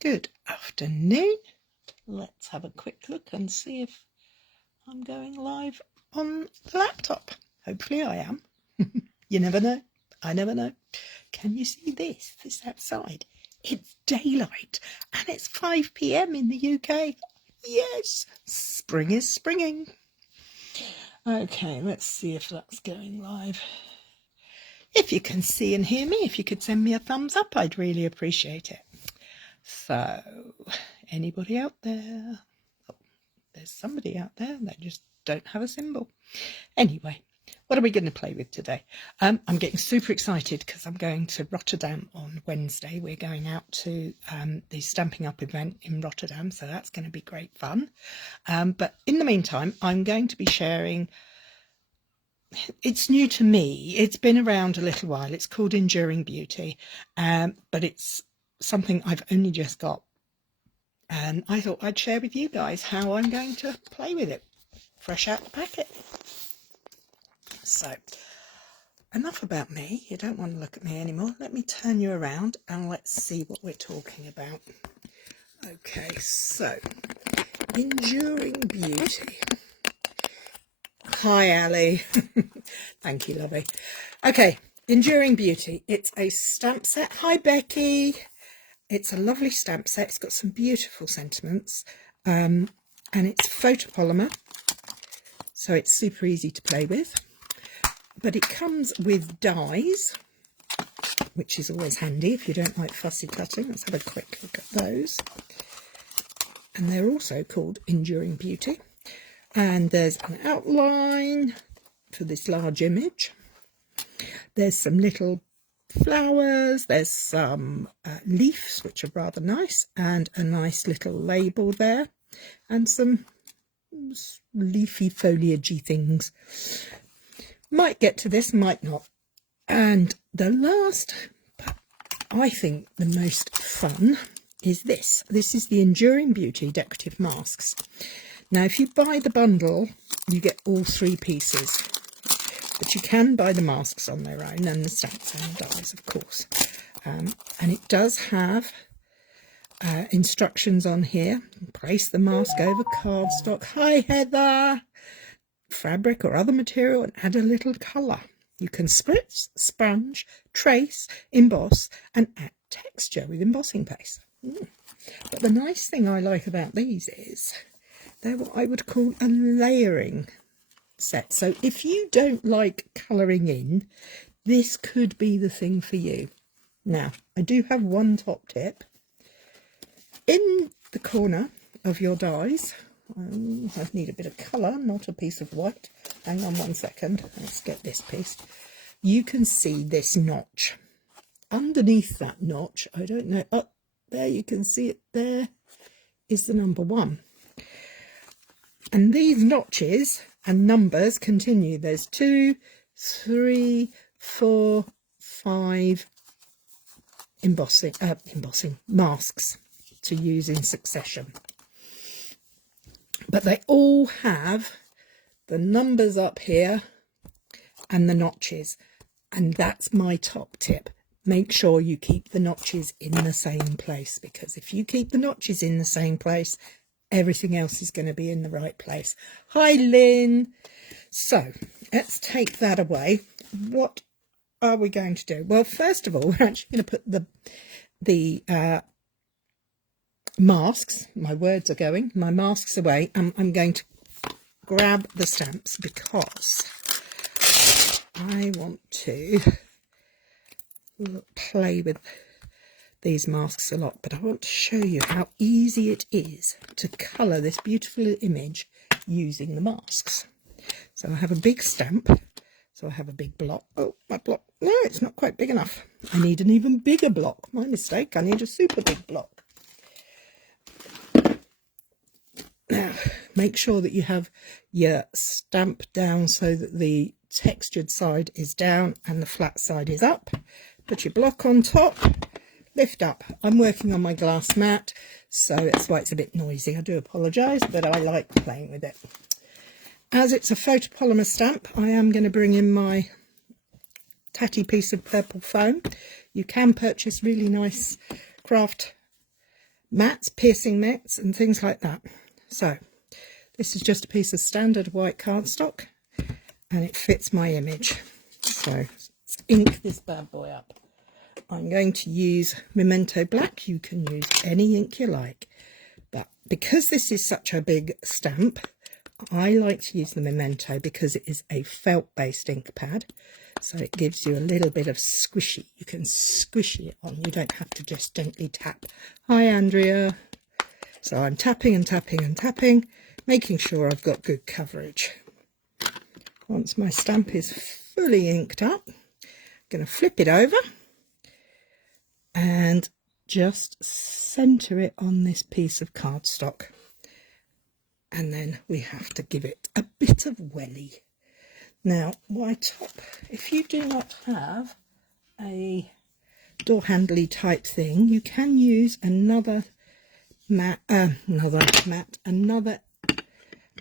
Good afternoon. Let's have a quick look and see if I'm going live on the laptop. Hopefully I am. You never know. I never know. Can you see this? This outside. It's daylight and it's 5 p.m. in the UK. Yes, spring is springing. Okay, let's see if that's going live. If you can see and hear me, if you could send me a thumbs up, I'd really appreciate it. So, anybody out there? Oh, there's somebody out there. They just don't have a symbol. Anyway, what are we going to play with today? I'm getting super excited because I'm going to Rotterdam on Wednesday. We're going out to the Stampin' Up event in Rotterdam, so that's going to be great fun. But in the meantime, I'm going to be sharing. It's new to me. It's been around a little while. It's called Enduring Beauty, but it's something I've only just got. And I thought I'd share with you guys how I'm going to play with it, fresh out the packet. So, enough about me. You don't want to look at me anymore. Let me turn you around and let's see what we're talking about. Okay, so, Enduring Beauty. Hi, Ali. Thank you, lovey. Okay, Enduring Beauty. It's a stamp set. Hi, Becky. It's a lovely stamp set. It's got some beautiful sentiments. And it's photopolymer, so it's super easy to play with. But it comes with dies, which is always handy if you don't like fussy cutting. Let's have a quick look at those. And they're also called Enduring Beauty. And there's an outline for this large image. There's some little flowers, there's some leaves, which are rather nice, and a nice little label there, and some leafy foliagey things. Might get to this, might not. And the last, I think the most fun, is this. This is the Enduring Beauty Decorative Masks. Now, if you buy the bundle, you get all 3 pieces, but you can buy the masks on their own and the stamps and the dies, of course. And it does have instructions on here. Place the mask over cardstock. Hi, Heather! Fabric or other material and add a little colour. You can spritz, sponge, trace, emboss and add texture with embossing paste. But the nice thing I like about these is they're what I would call a layering set. So if you don't like colouring in, this could be the thing for you. Now, I do have one top tip. In the corner of your dies, I need a bit of colour, not a piece of white. Hang on one second, let's get this piece. You can see this notch. Underneath that notch, I don't know, up there you can see it, there is the number 1. And these notches and numbers continue. There's 2, 3, 4, 5 embossing masks to use in succession. But they all have the numbers up here and the notches. And that's my top tip. Make sure you keep the notches in the same place, because if you keep the notches in the same place, everything else is going to be in the right place. Hi, Lynn. So let's take that away. What are we going to do? Well, first of all, we're actually going to put the masks, my words are going, my masks away. I'm going to grab the stamps because I want to play with these masks a lot, but I want to show you how easy it is to colour this beautiful image using the masks. So I have a big stamp, so I have a big block. Oh, my block, no, it's not quite big enough. I need an even bigger block. My mistake, I need a super big block. Now, make sure that you have your stamp down so that the textured side is down and the flat side is up. Put your block on top. Lift up. I'm working on my glass mat, so that's why it's a bit noisy. I do apologise, but I like playing with it. As it's a photopolymer stamp, I am going to bring in my tatty piece of purple foam. You can purchase really nice craft mats, piercing mats and things like that. So this is just a piece of standard white cardstock and it fits my image. So let's ink this bad boy up. I'm going to use Memento Black. You can use any ink you like, but because this is such a big stamp, I like to use the Memento because it is a felt based ink pad, so it gives you a little bit of squishy. You can squishy it on, you don't have to just gently tap. Hi Andrea. So I'm tapping and tapping and tapping, making sure I've got good coverage. Once my stamp is fully inked up, I'm going to flip it over and just centre it on this piece of cardstock. And then we have to give it a bit of welly. Now, why top? If you do not have a door handly type thing, you can use another another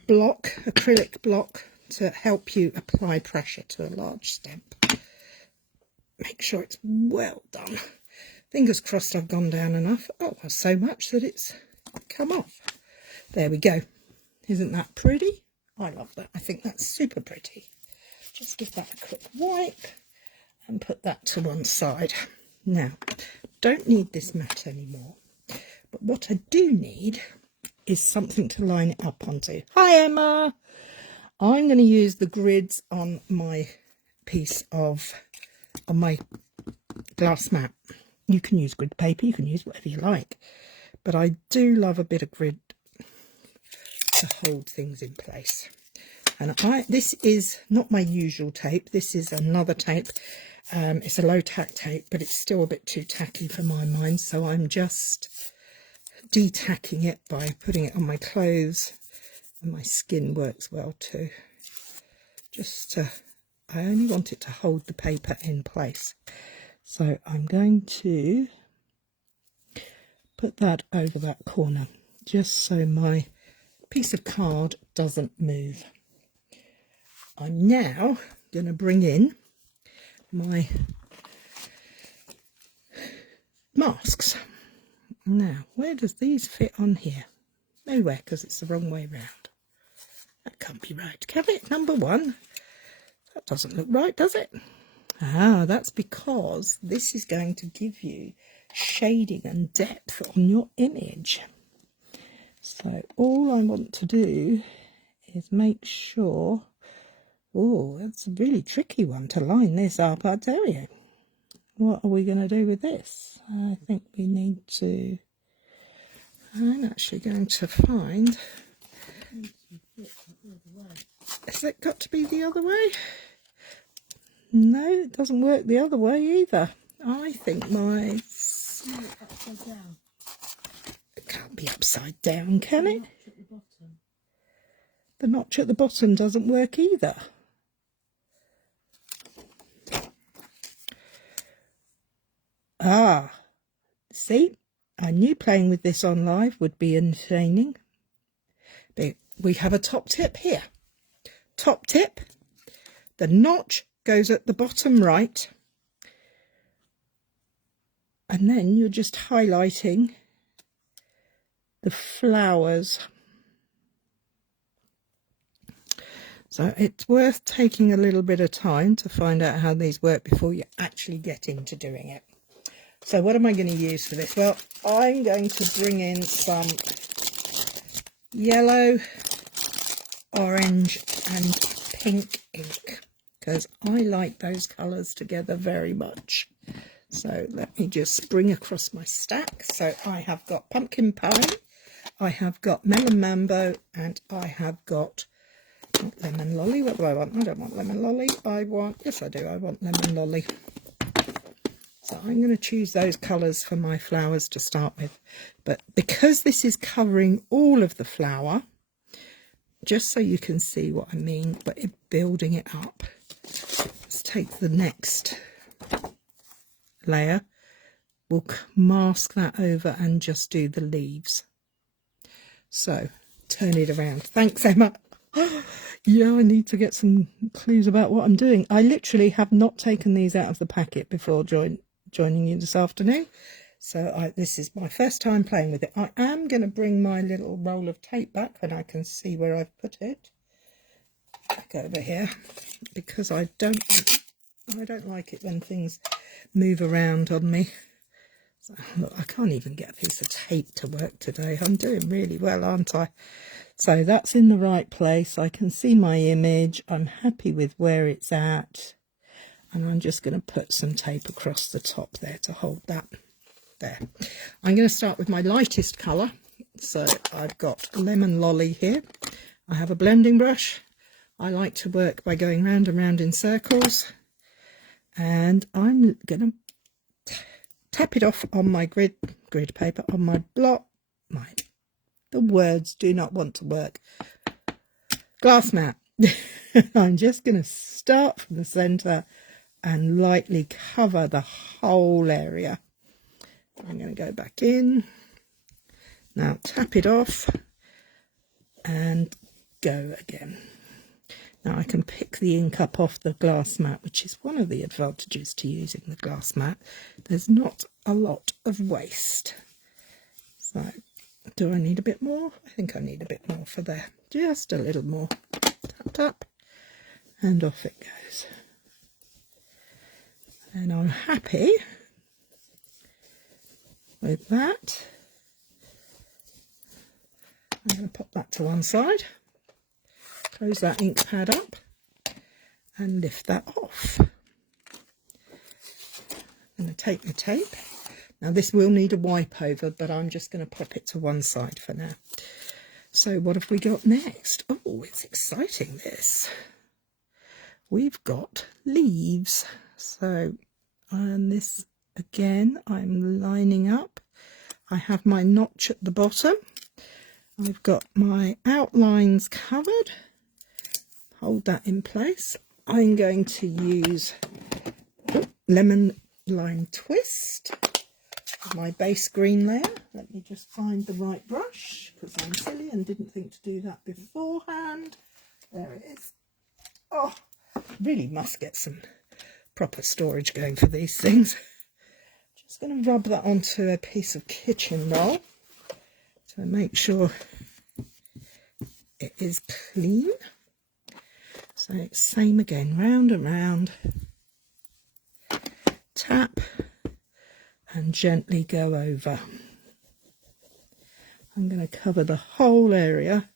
block, acrylic block, to help you apply pressure to a large stamp. Make sure it's well done. Fingers crossed I've gone down enough. Oh, so much that it's come off. There we go. Isn't that pretty? I love that. I think that's super pretty. Just give that a quick wipe and put that to one side. Now, don't need this mat anymore. But what I do need is something to line it up onto. Hi, Emma. I'm going to use the grids on my on my glass mat. You can use grid paper, you can use whatever you like. But I do love a bit of grid to hold things in place. And this is not my usual tape. This is another tape. It's a low tack tape, but it's still a bit too tacky for my mind. So I'm just de-tacking it by putting it on my clothes, and my skin works well too. I only want it to hold the paper in place. So I'm going to put that over that corner, just so my piece of card doesn't move. I'm now going to bring in my masks. Now, where does these fit on here? Nowhere, because it's the wrong way round. That can't be right, can it? Number one. That doesn't look right, does it? Ah, that's because this is going to give you shading and depth on your image. So all I want to do is make sure... Oh, that's a really tricky one to line this up, I tell you. What are we going to do with this? I think we need to... I'm actually going to find... Has it got to be the other way? No, it doesn't work the other way either. I think my... Upside down. It can't be upside down, can it? The notch at the bottom doesn't work either. Ah, see, I knew playing with this on live would be entertaining. But we have a top tip here. Top tip, the notch goes at the bottom right, and then you're just highlighting the flowers. So it's worth taking a little bit of time to find out how these work before you actually get into doing it. So what am I going to use for this? Well, I'm going to bring in some yellow, orange and pink ink, because I like those colours together very much. So let me just bring across my stack. So I have got pumpkin pie, I have got melon mambo, and I have got lemon lolly. What do I want? I don't want lemon lolly. Yes I do, I want lemon lolly. So I'm going to choose those colours for my flowers to start with. But because this is covering all of the flower, just so you can see what I mean, but building it up. Let's take the next layer. We'll mask that over and just do the leaves. So turn it around. Thanks, Emma. Yeah, I need to get some clues about what I'm doing. I literally have not taken these out of the packet before joining you this afternoon. So this is my first time playing with it. I am going to bring my little roll of tape back and I can see where I've put it. Back over here, because I don't like it when things move around on me. So, look, I can't even get a piece of tape to work today. I'm doing really well, aren't I? So that's in the right place. I can see my image. I'm happy with where it's at. And I'm just going to put some tape across the top there to hold that there. I'm going to start with my lightest colour. So I've got Lemon Lolly here. I have a blending brush. I like to work by going round and round in circles. And I'm going to tap it off on my grid paper, on my block. The words do not want to work. Glass mat. I'm just going to start from the centre and lightly cover the whole area. I'm going to go back in. Now tap it off and go again. Now I can pick the ink up off the glass mat, which is one of the advantages to using the glass mat. There's not a lot of waste. So do I need a bit more? I think I need a bit more for there. Just a little more. Tap, tap. And off it goes. And I'm happy with that. I'm going to pop that to one side. Close that ink pad up. And lift that off. I'm going to take the tape. Now this will need a wipe over, but I'm just going to pop it to one side for now. So what have we got next? Oh, it's exciting, this. We've got leaves. So, and this again, I'm lining up. I have my notch at the bottom. I've got my outlines covered. Hold that in place. I'm going to use Lemon Lime Twist. My base green layer. Let me just find the right brush because I'm silly and didn't think to do that beforehand. There it is. Oh, really must get some proper storage going for these things. Just going to rub that onto a piece of kitchen roll to make sure it is clean. So it's same again, round and round. Tap. And gently go over. I'm going to cover the whole area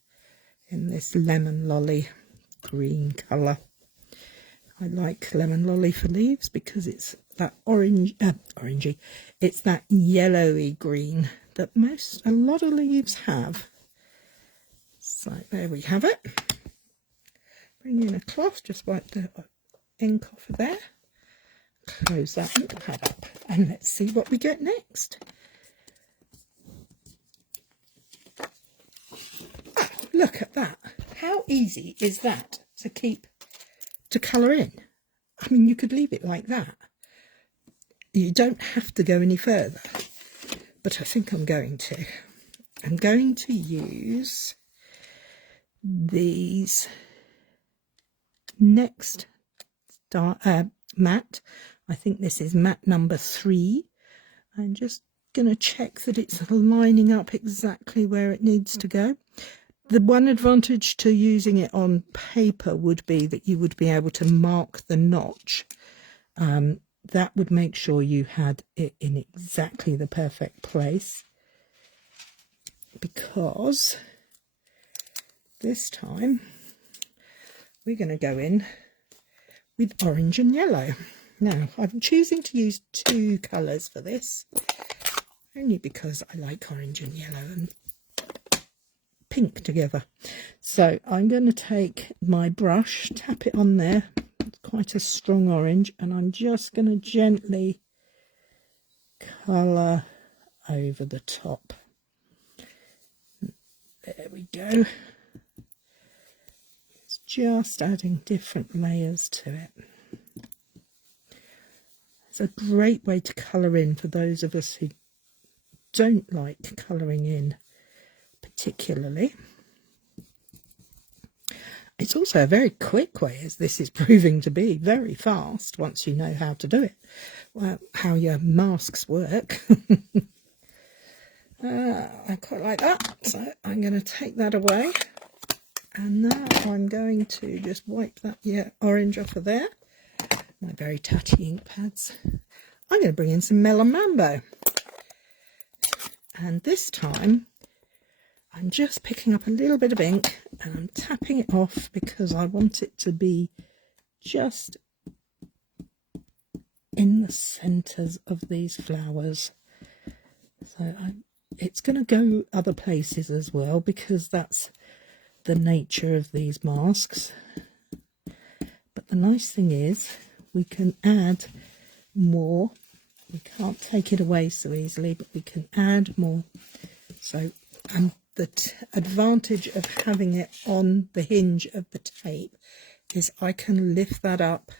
in this Lemon Lolly green colour. I like Lemon Lolly for leaves because it's that orangey, it's that yellowy green that a lot of leaves have. So there we have it. Bring in a cloth, just wipe the ink off of there. Close that ink pad up and let's see what we get next. Oh, look at that. How easy is that to colour in? I mean, you could leave it like that. You don't have to go any further, but I think I'm going to. I'm going to use these next mat. I think this is mat number 3. I'm just going to check that it's lining up exactly where it needs to go. The one advantage to using it on paper would be that you would be able to mark the notch. That would make sure you had it in exactly the perfect place, because this time we're going to go in with orange and yellow. Now, I'm choosing to use 2 colours for this, only because I like orange and yellow and pink together. So I'm going to take my brush, tap it on there. It's quite a strong orange, and I'm just going to gently colour over the top. There we go. It's just adding different layers to it. It's a great way to colour in for those of us who don't like colouring in particularly. It's also a very quick way, as this is proving to be very fast once you know how to do it. well, how your masks work. I quite like that, so I'm going to take that away. And now I'm going to just wipe that orange off of there. My very tatty ink pads. I'm going to bring in some Melon Mambo. And this time, I'm just picking up a little bit of ink and I'm tapping it off because I want it to be just in the centres of these flowers. So it's going to go other places as well because that's the nature of these masks. But the nice thing is we can add more. We can't take it away so easily, but we can add more. So the advantage of having it on the hinge of the tape is I can lift that up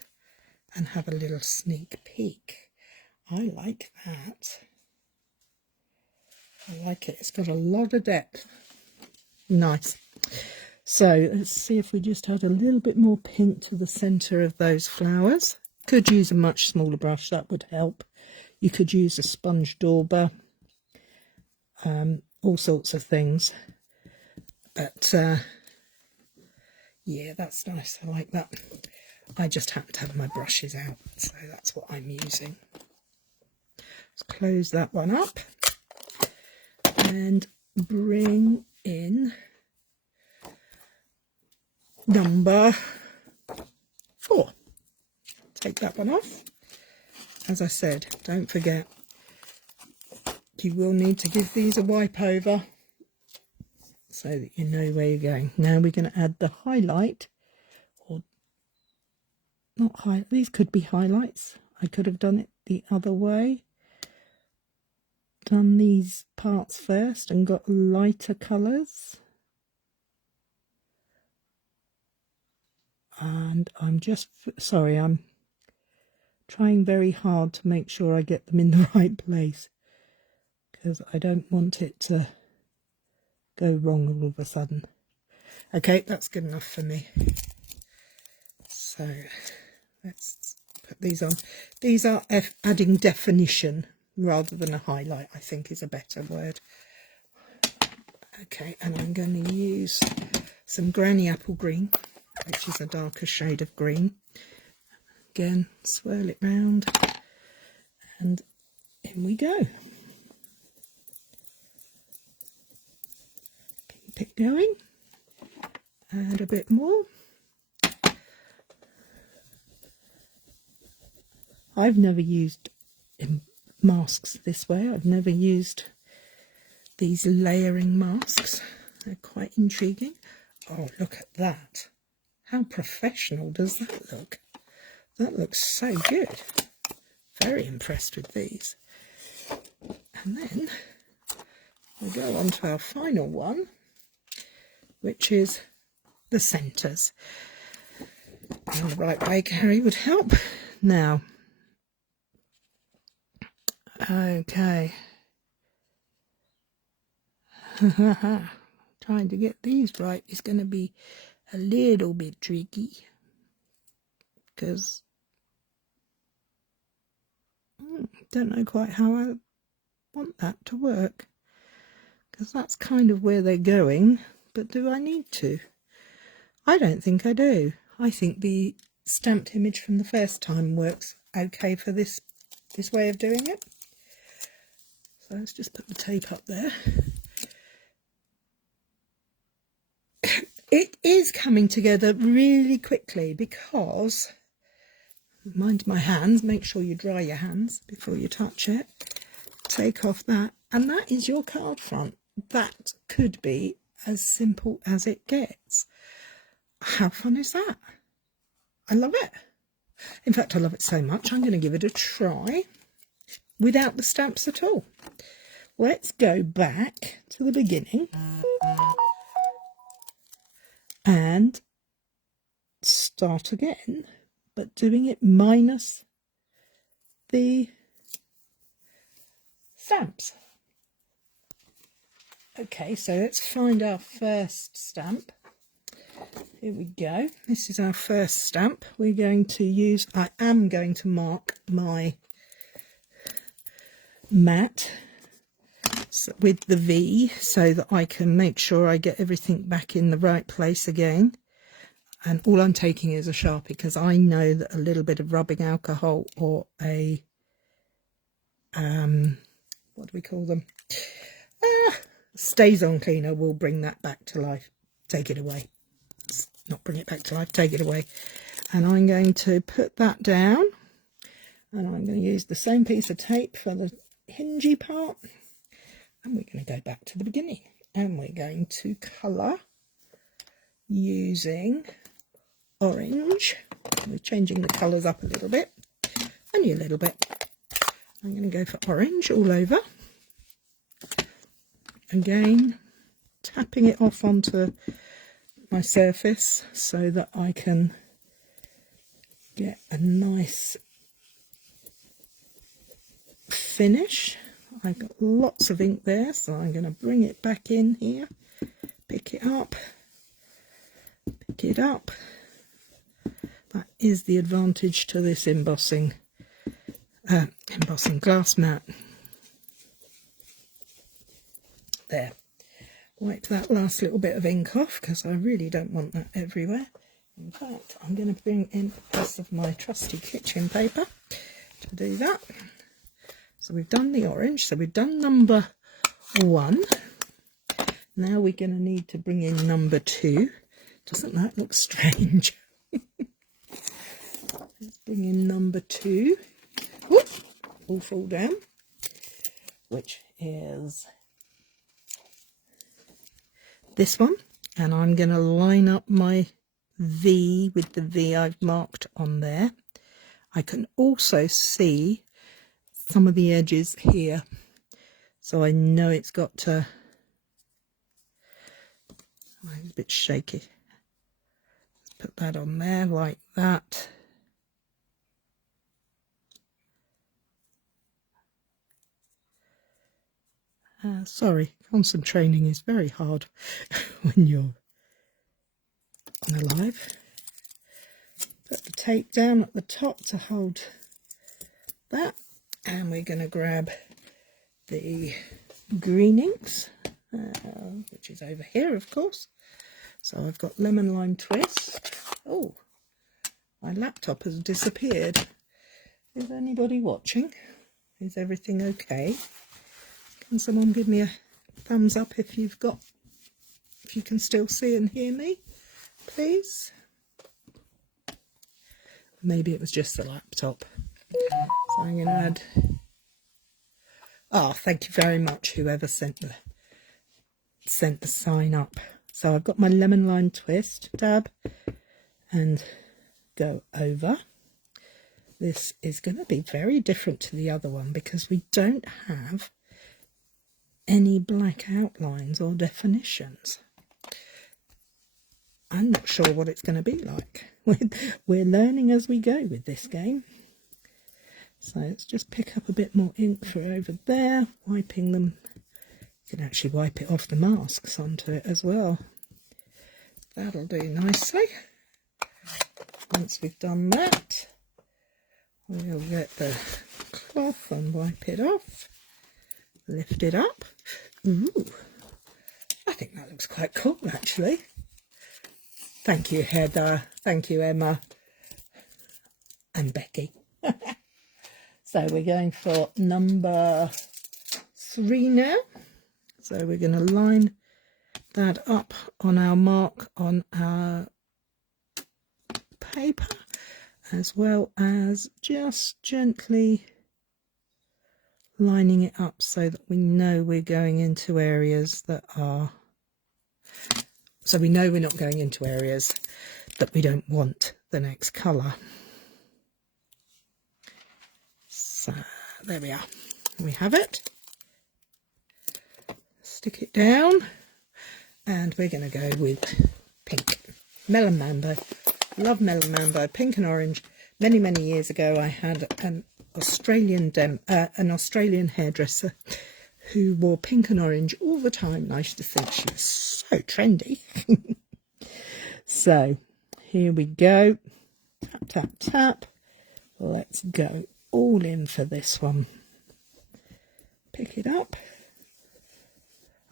and have a little sneak peek. I like that. I like it. It's got a lot of depth. Nice. So let's see if we just add a little bit more pink to the centre of those flowers. Could use a much smaller brush, that would help. You could use a sponge dauber, all sorts of things. But yeah, that's nice. I like that. I just happen to have my brushes out, so that's what I'm using. Let's close that one up and bring in number 4. Take that one off. As I said, don't forget, you will need to give these a wipe over so that you know where you're going. Now we're going to add the highlight, or not highlight, these could be highlights. I could have done it the other way. Done these parts first and got lighter colours. And I'm just, sorry, I'm trying very hard to make sure I get them in the right place because I don't want it to go wrong all of a sudden. Okay, that's good enough for me. So let's put these on. These are adding definition rather than a highlight, I think is a better word. Okay, and I'm going to use some Granny Apple Green, which is a darker shade of green. Again, swirl it round and in we go. Keep it going. Add a bit more. I've never used masks this way. I've never used these layering masks. They're quite intriguing. Oh, look at that. How professional does that look? That looks so good. Very impressed with these. And then we go on to our final one, which is the centres. And the right way, Cary, would help. Now, okay. Trying to get these right is going to be a little bit tricky because I don't know quite how I want that to work, because that's kind of where they're going. But do I need to? I don't think I do. I think the stamped image from the first time works okay for this way of doing it. So let's just put the tape up there. It is coming together really quickly because, mind my hands, make sure you dry your hands before you touch it. Take off that, and that is your card front. That could be as simple as it gets. How fun is that? I love it. In fact, I love it so much, I'm going to give it a try without the stamps at all. Let's go back to the beginning and start again, but doing it minus the stamps. Okay, so let's find our first stamp. Here we go. This is our first stamp. We're going to use, I am going to mark my mat with the V so that I can make sure I get everything back in the right place again. And all I'm taking is a Sharpie because I know that a little bit of rubbing alcohol or a, what do we call them? Stays-on cleaner will bring that back to life. Take it away. Not bring it back to life, take it away. And I'm going to put that down. And I'm going to use the same piece of tape for the hingy part. And we're going to go back to the beginning. And we're going to colour using orange. We're changing the colours up a little bit. Only a little bit. I'm going to go for orange all over. Again, tapping it off onto my surface so that I can get a nice finish. I've got lots of ink there, so I'm going to bring it back in here, pick it up. That is the advantage to this embossing glass mat. There. Wipe that last little bit of ink off because I really don't want that everywhere. In fact, I'm going to bring in a piece of my trusty kitchen paper to do that. So we've done the orange, so we've done number 1. Now we're going to need to bring in number 2. Doesn't that look strange? Let's bring in number 2. Whoop, all fall down. Which is this one, and I'm going to line up my V with the V I've marked on there. I can also see some of the edges here, so I know it's got to, it's a bit shaky. Let's put that on there like that. Sorry, concentrating is very hard when you're alive. Put the tape down at the top to hold that, and we're going to grab the green inks, which is over here, of course. So I've got lemon lime twist. Oh, my laptop has disappeared. Is anybody watching? Is everything okay? Can someone give me a thumbs up if you can still see and hear me, please? Maybe it was just the laptop. So I'm going to add, thank you very much, whoever sent the sign up. So I've got my lemon lime twist, dab and go over. This is going to be very different to the other one because we don't have any black outlines or definitions. I'm not sure what it's going to be like. We're learning as we go with this game. So let's just pick up a bit more ink for over there, wiping them. You can actually wipe it off the masks onto it as well. That'll do nicely. Once we've done that, we'll get the cloth and wipe it off. Lift it up. Ooh, I think that looks quite cool actually. Thank you, Heather. Thank you, Emma. And Becky. So we're going for number 3 now. So we're going to line that up on our mark on our paper, as well as just gently lining it up so that we know we're going into areas that are, so we know we're not going into areas that we don't want the next colour. So there we are, we have it. Stick it down, and we're going to go with pink. Melon Mambo. Love Melon Mambo, pink and orange. Many years ago I had an Australian hairdresser who wore pink and orange all the time, and I used to think she was so trendy. So here we go. Tap, tap, tap. Let's go all in for this one. pick it up.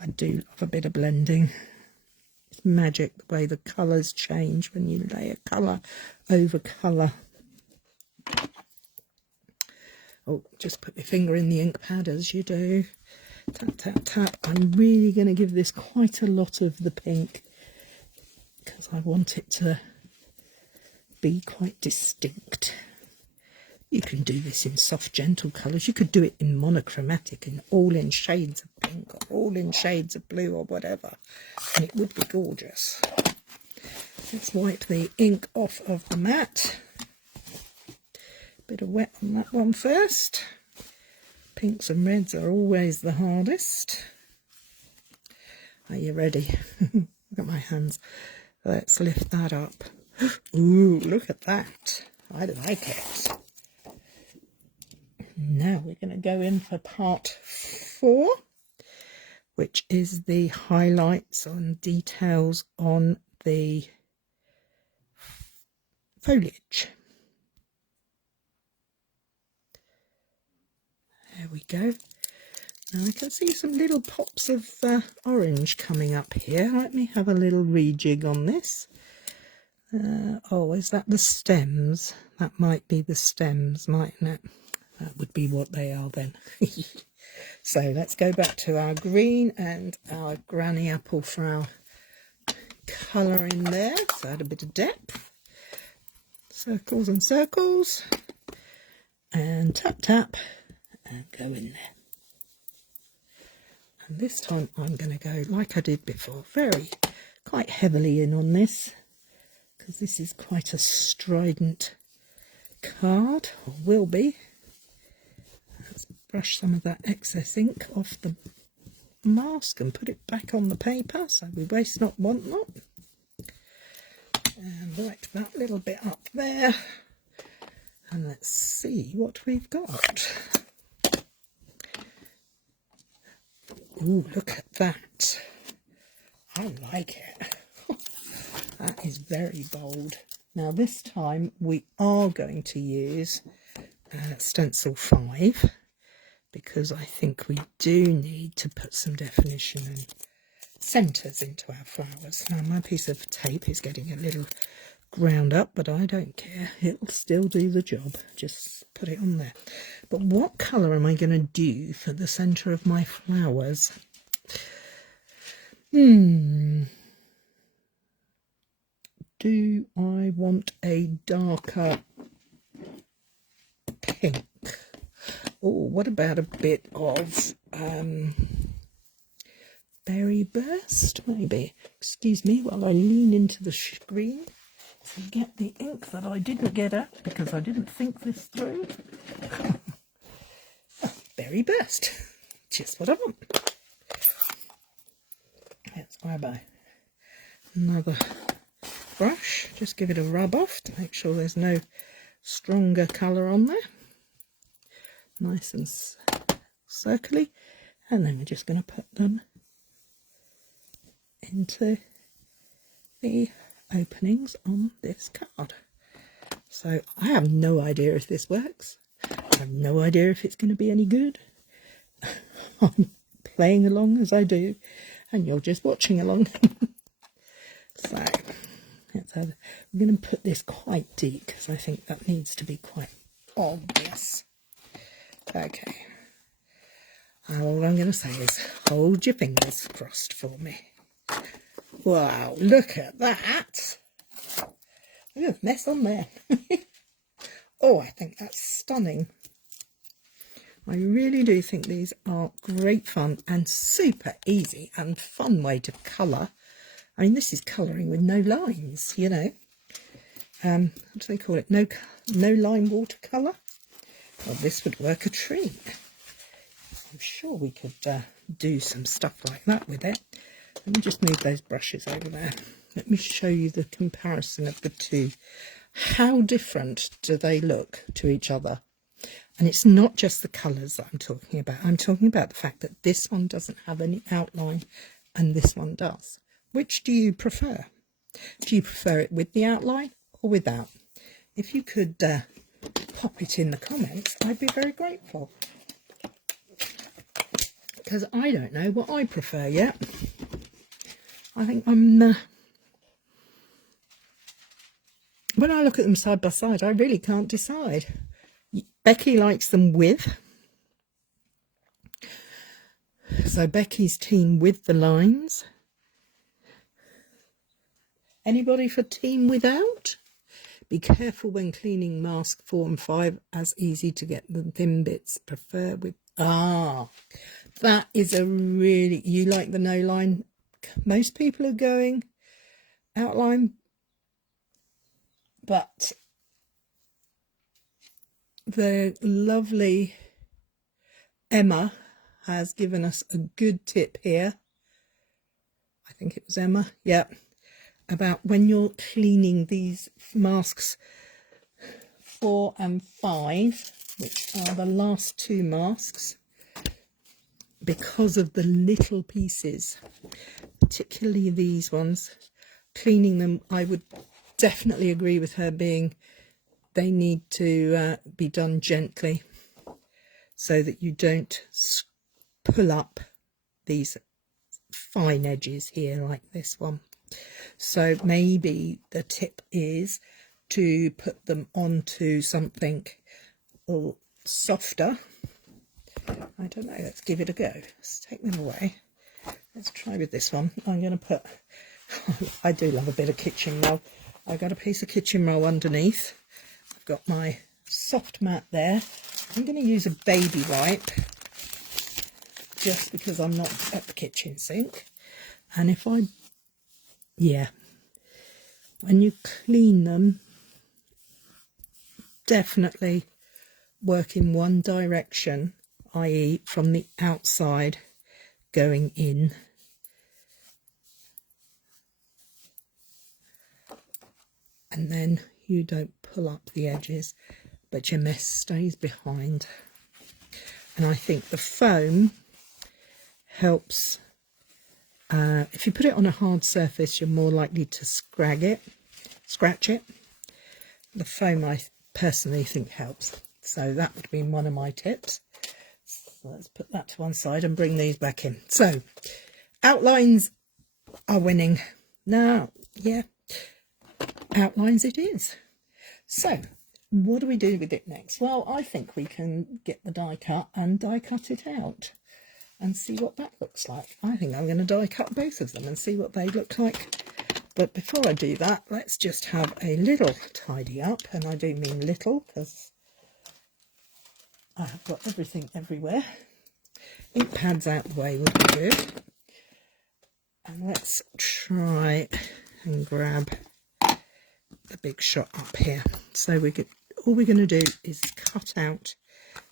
I do love a bit of blending. It's magic the way the colours change when you lay a colour over colour. Oh, just put your finger in the ink pad as you do. Tap, tap, tap. I'm really going to give this quite a lot of the pink because I want it to be quite distinct. You can do this in soft, gentle colours. You could do it in monochromatic, all in shades of pink, or all in shades of blue or whatever, and it would be gorgeous. Let's wipe the ink off of the mat. Bit of wet on that one first. Pinks and reds are always the hardest. Are you ready? Look at my hands. Let's lift that up. Ooh, look at that. I like it. Now we're going to go in for part 4, which is the highlights and details on the foliage. There we go. Now I can see some little pops of orange coming up here. Let me have a little rejig on this. Oh, is that the stems? That might be the stems, mightn't it? That would be what they are then. So let's go back to our green and our granny apple for our colour in there. So add a bit of depth. Circles and circles. And tap tap and go in there. And this time I'm going to go like I did before, quite heavily in on this, because this is quite a strident card, or will be. Let's brush some of that excess ink off the mask and put it back on the paper so we waste not, want not. And wipe that little bit up there. And let's see what we've got. Ooh, look at that. I like it. That is very bold. Now this time we are going to use stencil 5 because I think we do need to put some definition and centres into our flowers. Now my piece of tape is getting a little ground up, but I don't care. It'll still do the job. Just put it on there. But what colour am I going to do for the centre of my flowers? Do I want a darker pink? Oh, what about a bit of berry burst, maybe? Excuse me while I lean into the screen to get the ink that I didn't get at because I didn't think this through. Berry burst, just what I want. Let's grab another brush, just give it a rub off to make sure there's no stronger colour on there. Nice and circly, and then we're just going to put them into the openings on this card. So I have no idea if this works. I have no idea if it's going to be any good. I'm playing along as I do, and you're just watching along. So I'm going to put this quite deep because I think that needs to be quite obvious. Okay. All I'm going to say is hold your fingers crossed for me. Wow, look at that. Look at a mess on there. Oh, I think that's stunning. I really do think these are great fun and super easy and fun way to colour. I mean, this is colouring with no lines, you know. What do they call it? No line watercolour? Well, this would work a treat. I'm sure we could do some stuff like that with it. Let me just move those brushes over there. Let me show you the comparison of the two. How different do they look to each other? And it's not just the colours that I'm talking about. I'm talking about the fact that this one doesn't have any outline and this one does. Which do you prefer? Do you prefer it with the outline or without? If you could pop it in the comments, I'd be very grateful. because I don't know what I prefer yet. I think I'm... when I look at them side by side, I really can't decide. Becky likes them with. So Becky's team with the lines. Anybody for team without? Be careful when cleaning mask 4 and 5, as easy to get the thin bits. Prefer with... Ah, that is a really... You like the no line? Most people are going outline, but the lovely Emma has given us a good tip here. I think it was Emma, yeah, about when you're cleaning these masks 4 and 5, which are the last 2 masks, because of the little pieces, particularly these ones, cleaning them, I would definitely agree with her being they need to be done gently so that you don't pull up these fine edges here like this one. So maybe the tip is to put them onto something softer. I don't know, let's give it a go. Let's take them away. Let's try with this one. I'm going to put, I do love a bit of kitchen roll. I've got a piece of kitchen roll underneath. I've got my soft mat there. I'm going to use a baby wipe just because I'm not at the kitchen sink. And if I, yeah, when you clean them, definitely work in one direction, i.e. from the outside going in. And then you don't pull up the edges, but your mess stays behind. And I think the foam helps. If you put it on a hard surface, you're more likely to scratch it. The foam, I personally think, helps. So that would be one of my tips. So let's put that to one side and bring these back in. So outlines are winning. Now, yeah, outlines it is. So what do we do with it next? Well, I think we can get the die cut and die cut it out and see what that looks like. I think I'm going to die cut both of them and see what they look like. But before I do that, let's just have a little tidy up. And I do mean little because I have got everything everywhere. Ink pads out the way would be good. And let's try and grab the big shot up here. So all we're going to do is cut out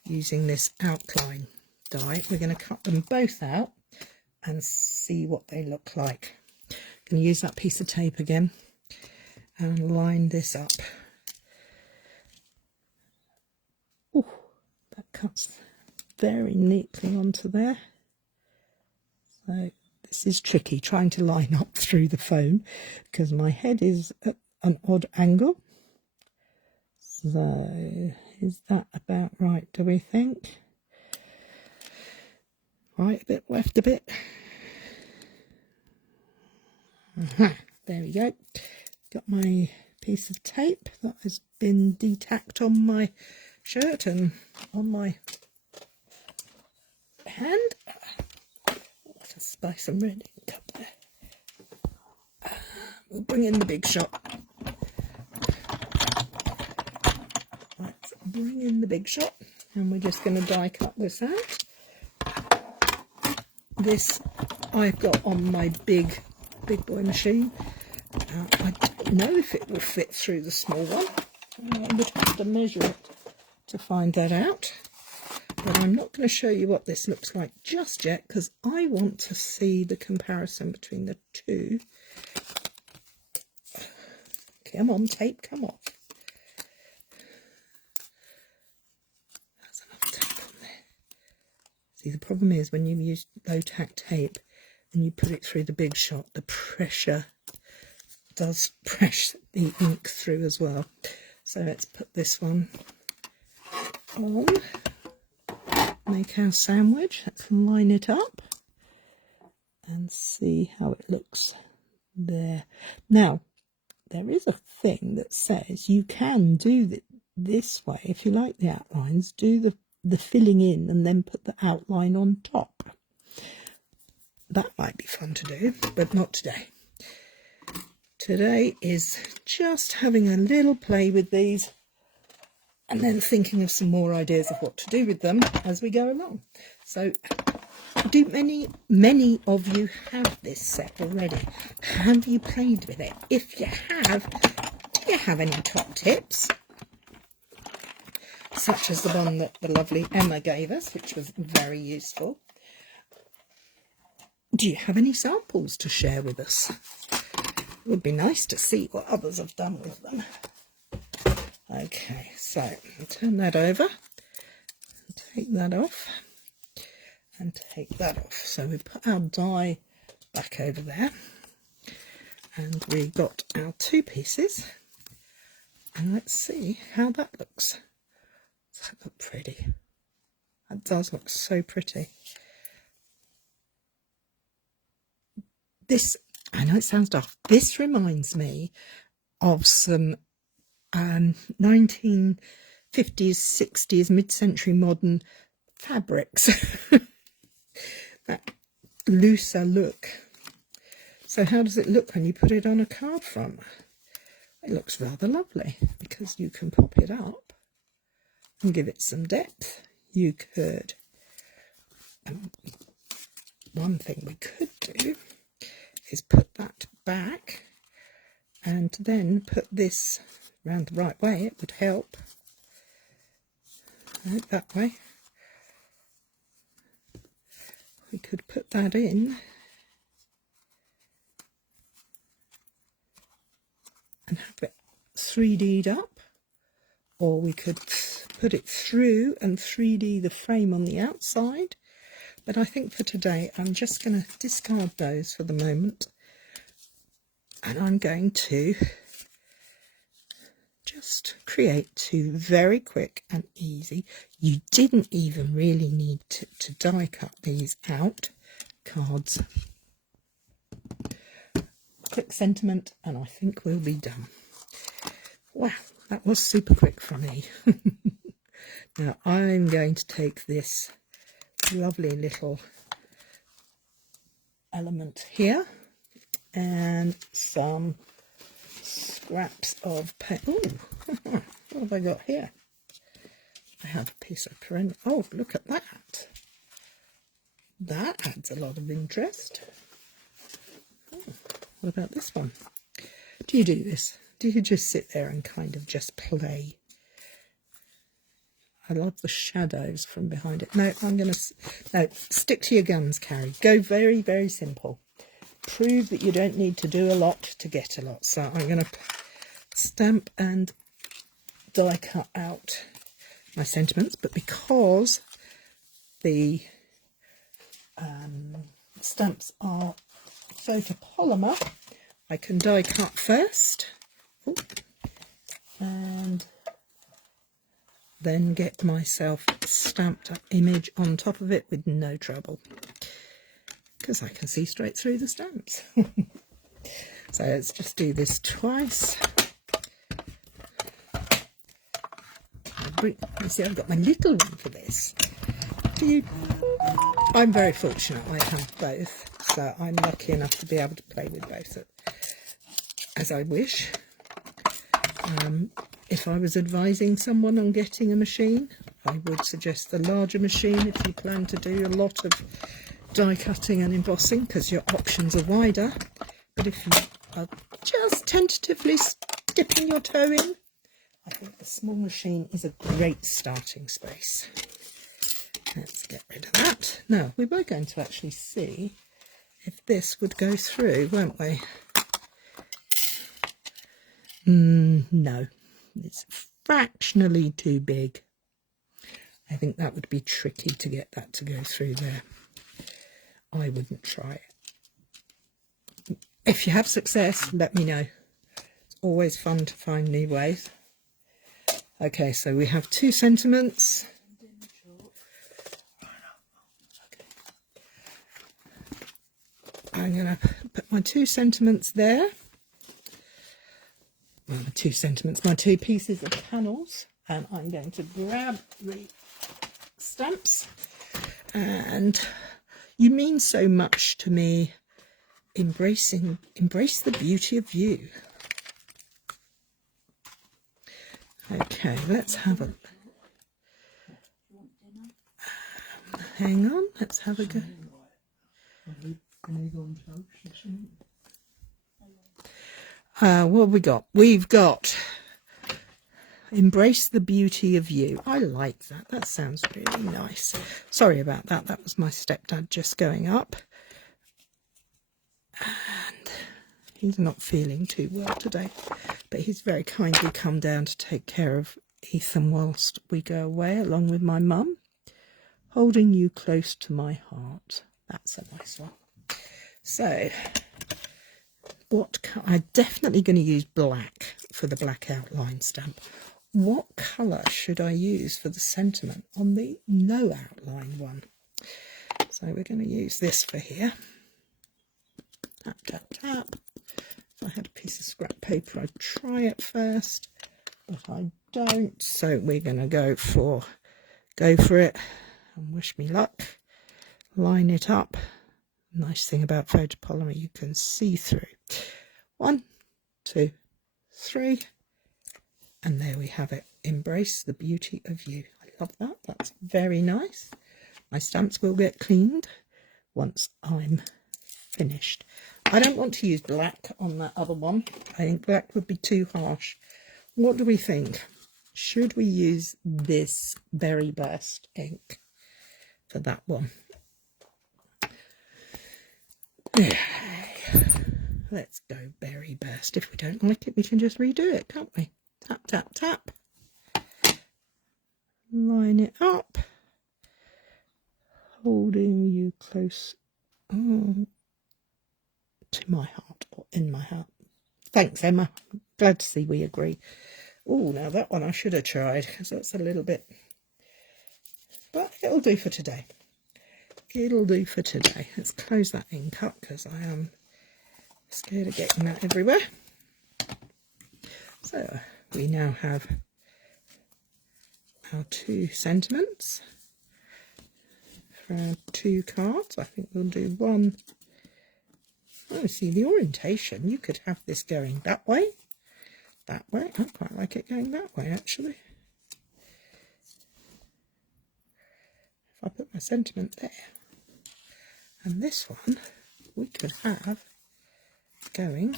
using this outline die. We're going to cut them both out and see what they look like. I'm going to use that piece of tape again and line this up. Ooh, that cuts very neatly onto there. So this is tricky, trying to line up through the phone because my head is at an odd angle. So is that about right, do we think? Right a bit, left a bit. There we go. Got my piece of tape that has been detacked on my shirt and on my hand. What a spice and red ink up there. We'll bring in the big shot. Let's bring in the big shot and we're just going to die cut this out. This I've got on my big boy machine. I don't know if it will fit through the small one. I would have to measure it to find that out. But I'm not going to show you what this looks like just yet because I want to see the comparison between the two. Come on, tape, come off. That's enough tape on there. See, the problem is when you use low tack tape and you put it through the big shot, the pressure does press the ink through as well. So let's put this one on. make our sandwich. Let's line it up and see how it looks there. Now, there is a thing that says you can do this way. If you like the outlines, do the filling in and then put the outline on top. That might be fun to do, but not today. Today is just having a little play with these and then thinking of some more ideas of what to do with them as we go along. So, do many of you have this set already? Have you played with it? If you have, do you have any top tips? Such as the one that the lovely Emma gave us, which was very useful. Do you have any samples to share with us? It would be nice to see what others have done with them. Okay, so I'll turn that over, take that off, and take that off. So we put our die back over there, and we got our two pieces, and let's see how that looks. Does that look pretty? That does look so pretty. This, I know it sounds daft, this reminds me of some 1950s, 60s, mid-century modern fabrics. That looser look. So how does it look when you put it on a card front? It looks rather lovely because you can pop it up and give it some depth. You could, one thing we could do is put that back and then put this round the right way. It would help. Right, that way. We could put that in and have it 3D'd up, or we could put it through and 3D the frame on the outside. But I think for today I'm just going to discard those for the moment, and I'm going to just create two very quick and easy. You didn't even really need to die cut these out cards. Quick sentiment, and I think we'll be done. Wow, that was super quick for me. Now I'm going to take this lovely little element here and some scraps of paint. Oh, what have I got here? I have a piece of perennial. Oh, look at that. That adds a lot of interest. Oh, what about this one? Do you do this? Do you just sit there and kind of just play? I love the shadows from behind it. No, no, stick to your guns, Cary. Go very, very simple. Prove that you don't need to do a lot to get a lot. So I'm going to stamp and die cut out my sentiments, but because the stamps are photopolymer, I can die cut first. Ooh. And then get myself a stamped up image on top of it with no trouble, because I can see straight through the stamps. So let's just do this twice. You see, I've got my little one for this. I'm very fortunate I have both, so I'm lucky enough to be able to play with both as I wish. If I was advising someone on getting a machine, I would suggest the larger machine if you plan to do a lot of die cutting and embossing, because your options are wider. But if you are just tentatively dipping your toe in, I think the small machine is a great starting space. Let's get rid of that. Now, we were going to actually see if this would go through, weren't we? No, it's fractionally too big. I think that would be tricky to get that to go through there. I wouldn't try it. If you have success, let me know. It's always fun to find new ways. Okay, so we have two sentiments. I'm going to put my 2 sentiments there. Well, my 2 sentiments, my 2 pieces of panels, and I'm going to grab the stamps. And you mean so much to me. Embrace the beauty of you. Okay, let's have a hang on. Let's have a go. What have we got? We've got embrace the beauty of you. I like that. That sounds really nice. Sorry about that. That was my stepdad just going up. And he's not feeling too well today. But he's very kindly come down to take care of Ethan whilst we go away, along with my mum. Holding you close to my heart. That's a nice one. So, I'm definitely going to use black for the black outline stamp. What colour should I use for the sentiment on the no outline one? So we're going to use this for here. Tap, tap, tap. If I had a piece of scrap paper, I'd try it first, but I don't. So we're going to go for it and wish me luck. Line it up. Nice thing about photopolymer, you can see through. 1, 2, 3, and there we have it. Embrace the beauty of you. I love that. That's very nice. My stamps will get cleaned once I'm finished. I don't want to use black on that other one. I think black would be too harsh. What do we think? Should we use this Berry Burst ink for that one? Let's go Berry Burst. If we don't like it, we can just redo it, can't we? Tap, tap, tap. Line it up. Holding you close to my heart, or in my heart. Thanks, Emma. Glad to see we agree. Oh, now that one I should have tried, because that's a little bit... But it'll do for today. It'll do for today. Let's close that ink up, because I am scared of getting that everywhere. So we now have our 2 sentiments for our 2 cards. I think we'll do one. Oh, see the orientation. You could have this going that way, that way. I quite like it going that way, actually. If I put my sentiment there, and this one we could have going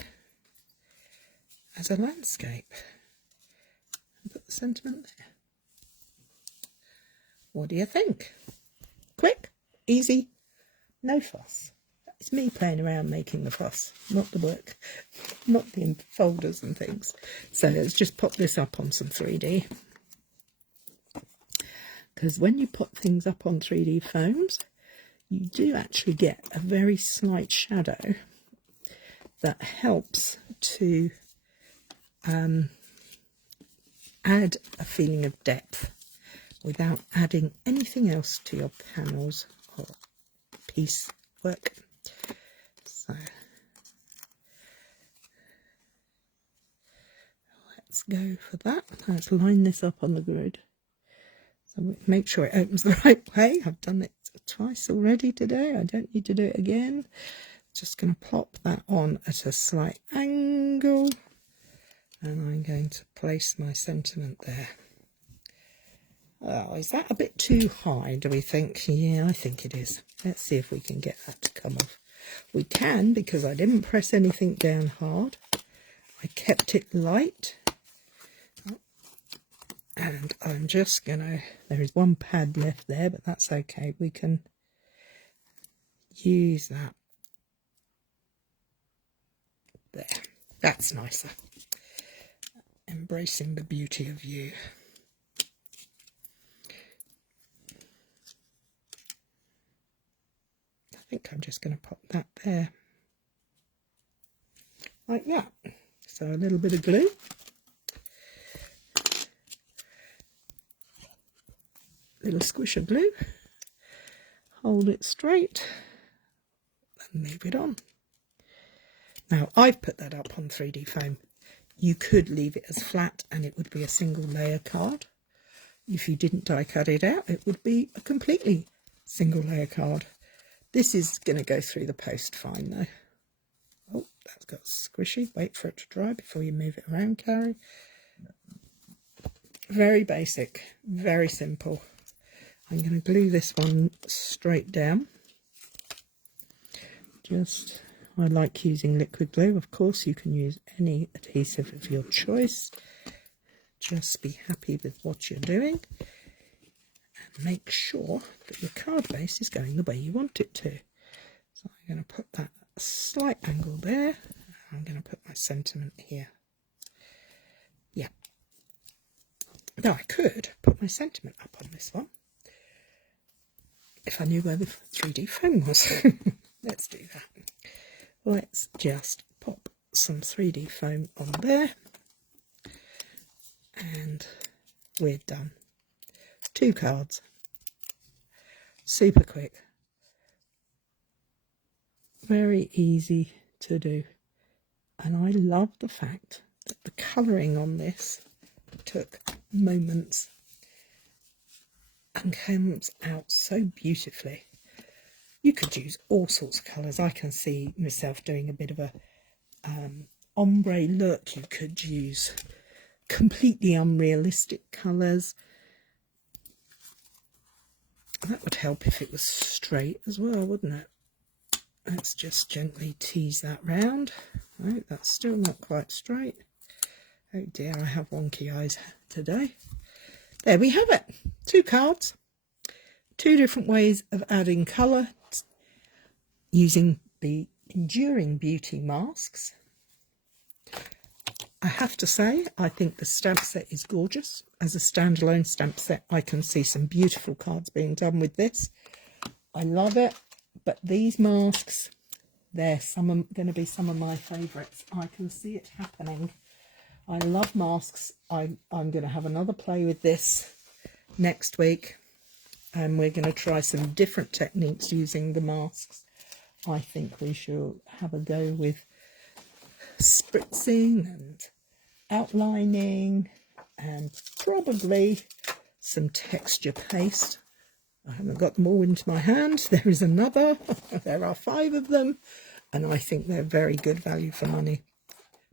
as a landscape, and put the sentiment there. What do you think? Quick, easy, no fuss. It's me playing around making the fuss, not the work, not the folders and things. So let's just pop this up on some 3D. Because when you put things up on 3D foams, you do actually get a very slight shadow that helps to add a feeling of depth without adding anything else to your panels or piece work. So let's go for that. Let's line this up on the grid. So make sure it opens the right way. I've done it twice already today. I don't need to do it again. Just going to plop that on at a slight angle. And I'm going to place my sentiment there. Oh, is that a bit too high, do we think? Yeah, I think it is. Let's see if we can get that to come off. We can, because I didn't press anything down hard. I kept it light. And I'm just going to... There is one pad left there, but that's okay. We can use that. There. That's nicer. Embracing the beauty of you. I think I'm just going to pop that there. Like that. So a little bit of glue. Little squish of glue. Hold it straight. And leave it on. Now, I've put that up on 3D foam. You could leave it as flat and it would be a single layer card. If you didn't die cut it out, it would be a completely single layer card. This is going to go through the post fine though. Oh, that's got squishy. Wait for it to dry before you move it around, Cary. Very basic, very simple. I'm going to glue this one straight down. I like using liquid glue. Of course, you can use any adhesive of your choice. Just be happy with what you're doing. And make sure that your card base is going the way you want it to. So I'm going to put that at a slight angle there. I'm going to put my sentiment here. Yeah. Now I could put my sentiment up on this one if I knew where the 3D foam was. Let's do that. Let's just pop some 3D foam on there and we're done. 2 cards. Super quick. Very easy to do. And I love the fact that the colouring on this took moments and comes out so beautifully. You could use all sorts of colours. I can see myself doing a bit of a ombre look. You could use completely unrealistic colours. That would help if it was straight as well, wouldn't it? Let's just gently tease that round. Right, that's still not quite straight. Oh dear, I have wonky eyes today. There we have it. 2 cards. 2 different ways of adding colour using the Enduring Beauty masks. I have to say, I think the stamp set is gorgeous. As a standalone stamp set, I can see some beautiful cards being done with this. I love it, but these masks, they're going to be some of my favourites. I can see it happening. I love masks. I'm going to have another play with this next week, and we're going to try some different techniques using the masks. I think we should have a go with spritzing and outlining and probably some texture paste. I haven't got them all into my hand. There is another. There are 5 of them, and I think they're very good value for money,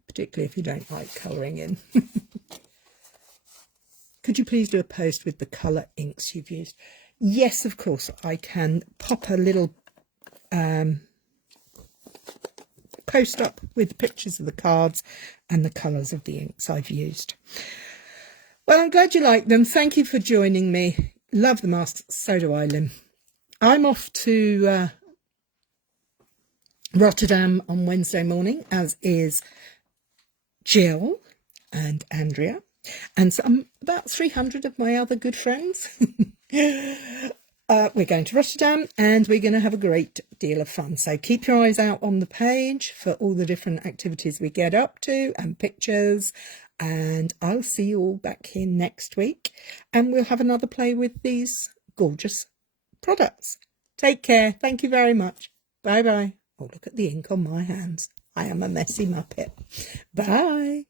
particularly if you don't like colouring in. Could you please do a post with the colour inks you've used? Yes, of course, I can pop a little post up with pictures of the cards and the colours of the inks I've used. Well, I'm glad you like them. Thank you for joining me. Love the masks. So do I, Lynn. I'm off to Rotterdam on Wednesday morning, as is Jill and Andrea and about 300 of my other good friends. We're going to Rotterdam and we're going to have a great deal of fun. So keep your eyes out on the page for all the different activities we get up to and pictures. And I'll see you all back here next week. And we'll have another play with these gorgeous products. Take care. Thank you very much. Bye bye. Oh, look at the ink on my hands. I am a messy muppet. Bye.